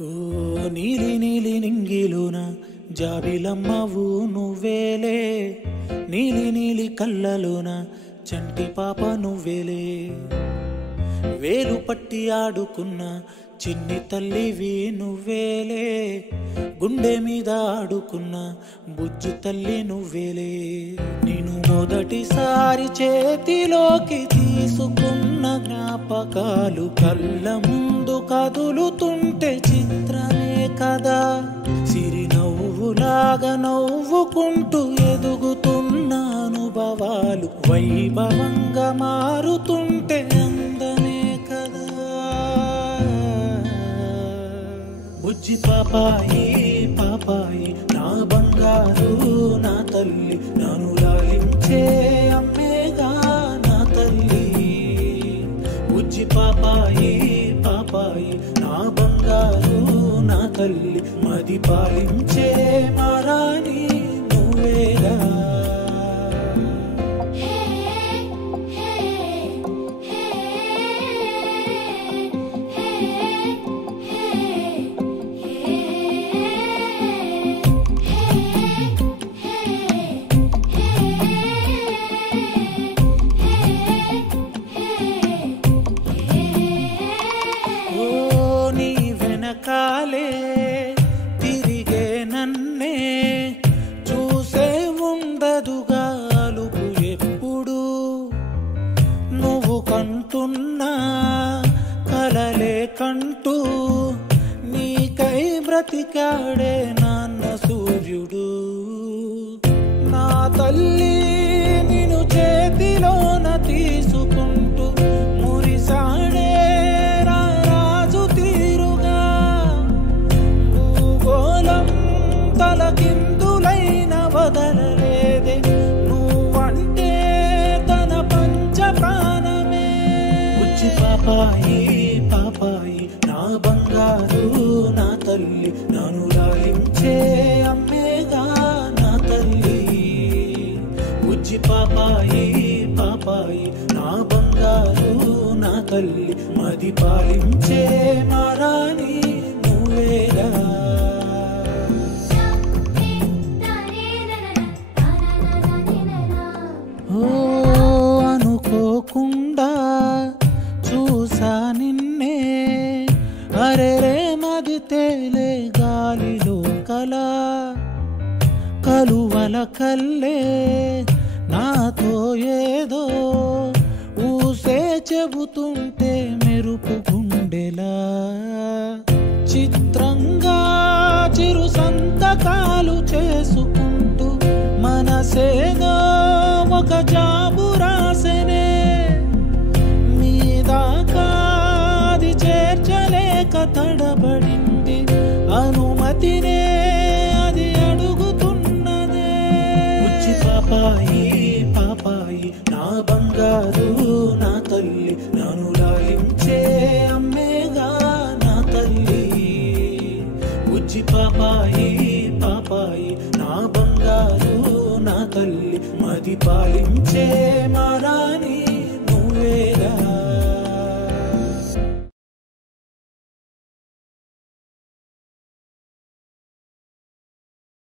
ఓ నీలి నీలి నింగిలోన జాబిలమ్మవు నువ్వేలే, నీలి నీలి కళ్ళలోన చంటి పాప నువ్వేలే, వేలు పట్టి ఆడుకున్న చిన్ని తల్లివి నువ్వేలే, గుండె మీద ఆడుకున్న బుజ్జి తల్లి నువ్వేలే. నేను మొదటిసారి చేతిలోకి తీసుకున్న జ్ఞాపకాలు కళ్ళ ముందు కదులుతుంటే చిత్రమే కదా, సిరి నవ్వులాగా నవ్వుకుంటూ ఎదుగుతున్న అనుభవాలు వైభవంగా మారుతుంటే అందమే కదా. బుజ్జి పాపాయి పాపాయి నా బంగారు నా తల్లి, నన్ను లాలించే అమ్మేగా నా తల్లి. బుజ్జి పాపాయి పాపాయి నా బంగారు నా తల్లి, మది పాలించే మారాని నువ్వేగా. కాలే తిరిగే నన్నే చూసే ఉండదుగా అలుపు ఎప్పుడు, నువ్వు కంటున్నా కలలే కంటూ నీకై బ్రతికాడే నాన్న సూర్యుడు. నా తల్లి నిన్ను చేతిలోన తీసుకుంటూ మురిసాడే తలకిందులైన వదలలేదే, నువ్వంటే తన పంచ ప్రాణమే. బుజ్జి పాపాయి పాపాయి నా బంగారు నా తల్లి, నన్ను లాలించే అమ్మేగా నా తల్లి. బుజ్జి పాపాయి పాపాయి నా బంగారు నా తల్లి, మది పాలించే మారాని నువ్వేగా. అనుకోకుండా చూసా నిన్నే, అరెరే మది తేలే గాలిలో కల, కలువల కల్లే నాతో ఏదో ఊసే చెబుతుంటే మెరుపు గుండెలా, చిత్రంగా చిరు సంతకాలు చేసుకుంటూ మనసేదో ఒక జాబు రాసనే, మీదాకాది చేర్చలేక తడబడింది అనుమతినే అది అడుగుతున్నదే. బుజ్జి పాపాయి పాపాయి నా బంగారు నా తల్లి, నన్ను లాలించే అమ్మేగా నా తల్లి. బుజ్జి పాపాయి పాపాయి నా బంగారు నా తల్లి, మది పాలించే మారాని